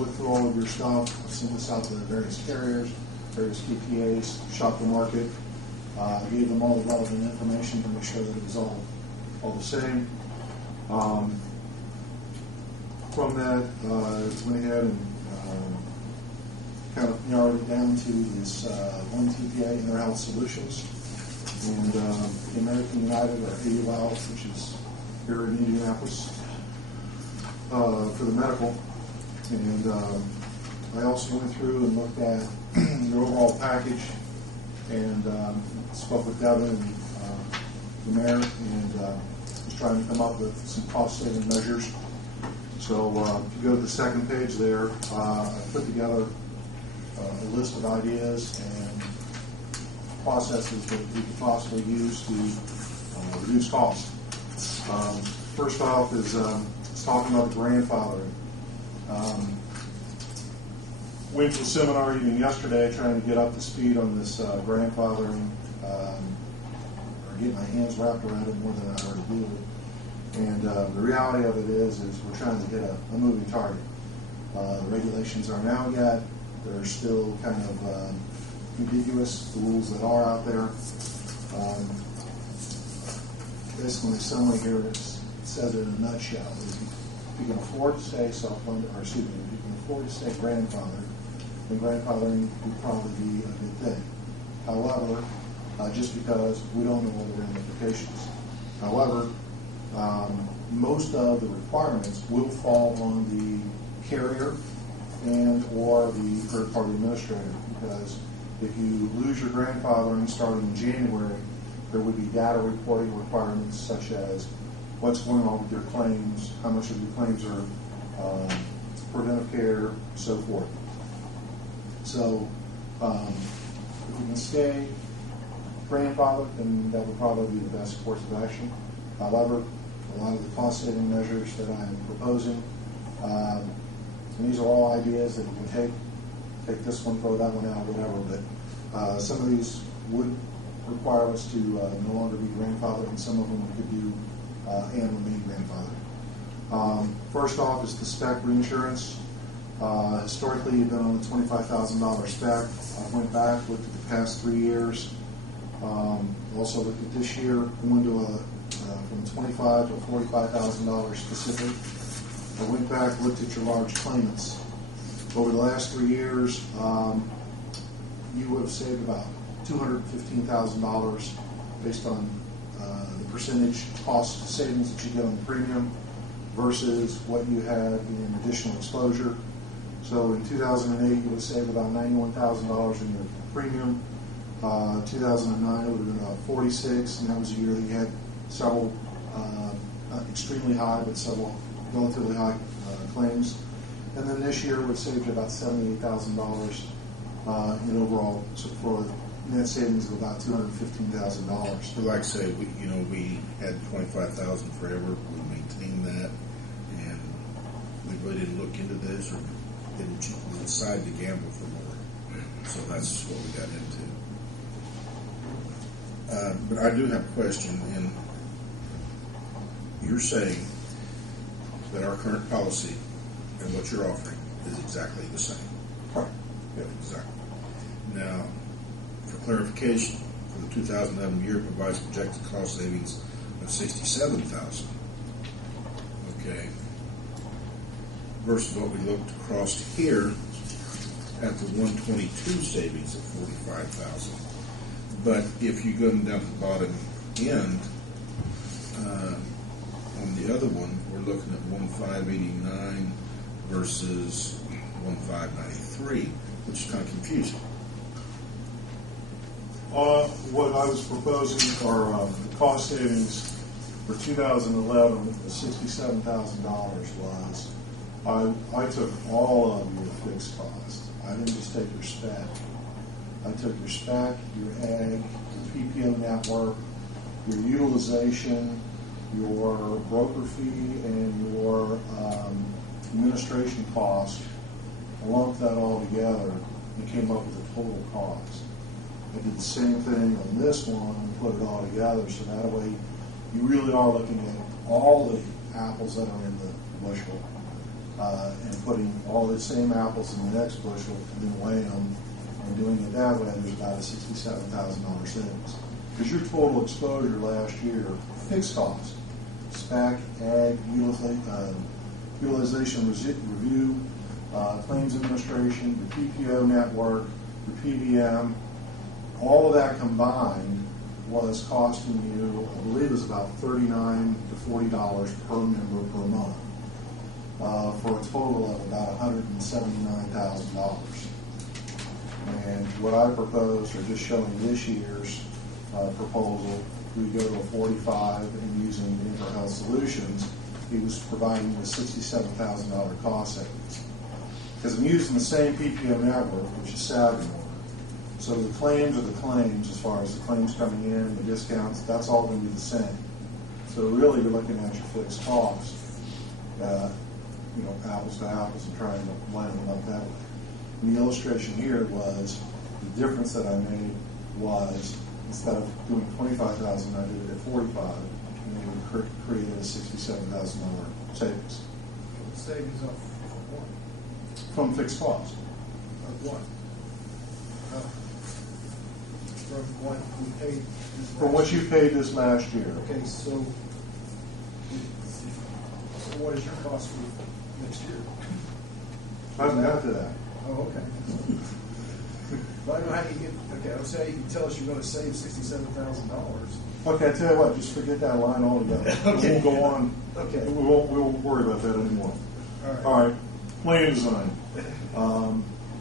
looked through all of your stuff. I've sent this out to the various carriers, various TPAs, shop the market. Gave them all the relevant information to make sure that it was all the same. From that, went ahead and kind of narrowed it down to this one TPA, InterHealth Solutions, and American United, or AUL, which is here in Indianapolis, for the medical. And I also went through and looked at the overall package and spoke with Devin and the mayor, and was trying to come up with some cost-saving measures. So if you go to the second page there, I put together a list of ideas and processes that we could possibly use to reduce costs. First off is it's talking about the grandfathering. Went to a seminar even yesterday trying to get up to speed on this grandfathering, or get my hands wrapped around it more than I already do. And the reality of it is we're trying to hit a moving target. The regulations are now yet. They're still kind of ambiguous, the rules that are out there. Basically, the summary here it says it in a nutshell. If you can afford to stay self-funded, or excuse me, if you can afford to stay grandfathered, then grandfathering would probably be a good thing. However, just because we don't know all the ramifications. However, most of the requirements will fall on the carrier and or the third-party administrator, because if you lose your grandfathering starting in January, there would be data reporting requirements such as what's going on with your claims, how much of your claims are preventive care, so forth. So if we can stay grandfathered, then that would probably be the best course of action. However, a lot of the cost-saving measures that I'm proposing, and these are all ideas that we can take this one, throw that one out, whatever, but some of these would require us to no longer be grandfathered, and some of them we could do and remain grandfathered. First off is the spec reinsurance. Historically, you've been on a $25,000 spec. I went back, looked at the past 3 years, also looked at this year, went to from $25,000 to $45,000 specific. I went back, looked at your large claimants. Over the last 3 years, you would have saved about $215,000 based on the percentage cost savings that you get on the premium versus what you had in additional exposure. So in 2008, you would have saved about $91,000 in your premium. 2009, it would have been about $46,000, and that was a year that you had several, not extremely high, but several relatively high claims. And then this year would save you about $78,000 in overall, so for net savings of about $215,000. So like I say, we had $25,000 forever. We maintained that, and we really didn't look into this or didn't decide to gamble for more. So that's what we got into. But I do have a question, and you're saying that our current policy and what you're offering is exactly the same. Right. Yeah, exactly. Now, for clarification, for the 2011 year provides projected cost savings of $67,000. Okay. Versus what we looked across here at the 122 savings of $45,000. But if you go down to the bottom end, on the other one, we're looking at 1,589 versus 1,593, which is kind of confusing. What I was proposing are the cost savings for 2011 was $67,000 was I took all of your fixed costs. I didn't just take your spec. I took your spec, your ag, your PPO network, your utilization, your broker fee, and your administration cost. I lumped that all together and came up with a total cost. I did the same thing on this one and put it all together, so that way you really are looking at all the apples that are in the bushel. and putting all the same apples in the next bushel and then weighing them and doing it that way, there's about a $67,000 savings. Because your total exposure last year, fixed cost, SPAC, ag, utilization review, claims administration, the PPO network, the PBM, all of that combined was costing you, I believe it was about $39 to $40 per member per month, for a total of about $179,000. And what I proposed, or just showing this year's proposal, we go to a 45 and using the InterHealth Solutions, he was providing a $67,000 cost savings. Because I'm using the same PPO network, which is Sagamore. So the claims are the claims as far as the claims coming in, the discounts, that's all going to be the same. So really you're looking at your fixed cost, apples to apples, and trying to line them up that way. And the illustration here was, the difference that I made was, instead of doing $25,000, I did it at $45,000, and it would create a $67,000 savings. Savings of what? From fixed cost. Of what? From what we paid this From what you paid this last year. Okay, so what is your cost for next year? I haven't got to that. Oh, okay. Well, I don't know how you get, okay, I'll say you can tell us you're going to save $67,000. Okay, I tell you what, just forget that line altogether. Okay. We'll go on. Okay. We won't worry about that anymore. All right. Plan design.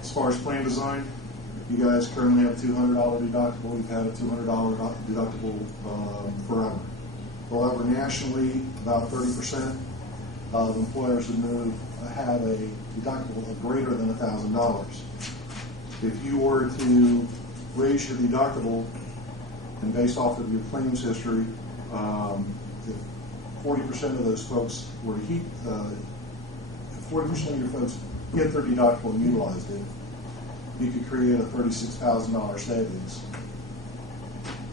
As far as plan design, you guys currently have a $200 deductible. You've had a $200 deductible forever. However, nationally, about 30% of employers have a deductible of greater than $1,000. If you were to raise your deductible, and based off of your claims history, if 40% of those folks were if 40% of your folks hit their deductible and utilized it, you could create a $36,000 savings,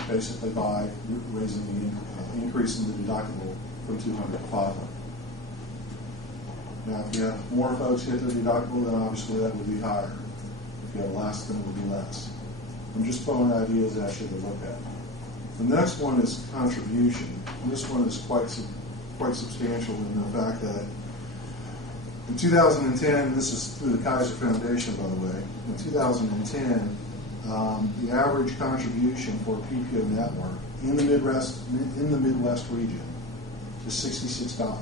basically by increasing the deductible from $200 to $500. Now, if you have more folks hit their deductible, then obviously that would be higher. If you have less, then it would be less. I'm just throwing ideas at you to look at. The next one is contribution. And this one is quite substantial in the fact that in 2010, and this is through the Kaiser Foundation, by the way, in 2010, the average contribution for a PPO network in the Midwest region is $66. So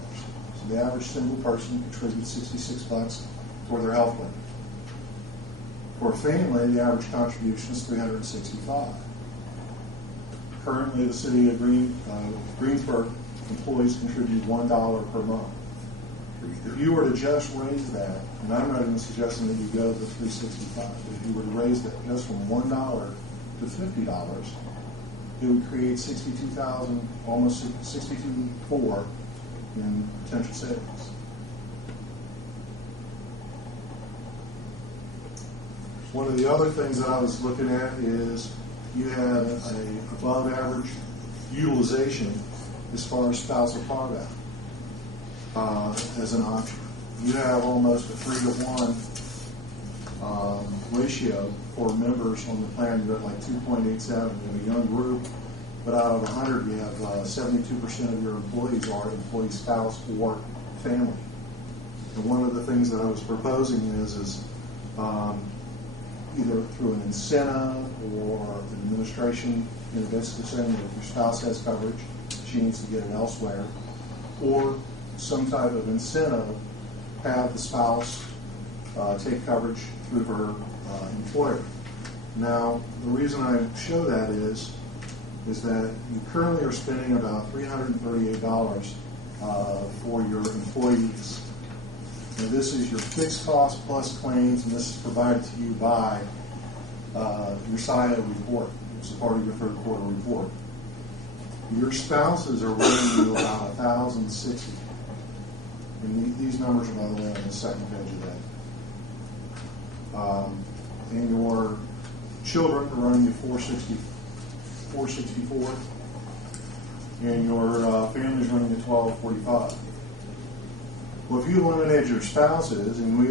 the average single person contributes $66 for their health plan. For a family, the average contribution is $365. Currently, the city of Greensburg employees contribute $1 per month. If you were to just raise that, and I'm not even suggesting that you go to $365, if you were to raise that just from $1 to $50, it would create $62,000, almost $62,400 in potential savings. One of the other things that I was looking at is you have a above average utilization as far as spousal carve-out as an option. You have almost a 3-to-1 ratio for members on the plan. You're at like 2.87. You have a young group, but out of 100, you have 72% of your employees are employee, spouse, or family. And one of the things that I was proposing is either through an incentive or an administration, basically saying that if your spouse has coverage, she needs to get it elsewhere, or some type of incentive, have the spouse take coverage through her employer. Now, the reason I show that is that you currently are spending about $338 for your employees. Now, this is your fixed cost plus claims, and this is provided to you by your SIA report. It's a part of your third quarter report. Your spouses are running you about $1,060. And these numbers are, by the way, on the second page of that. And your children are running you $464, and your family is running you $1,245. Well, if you eliminated your spouses and we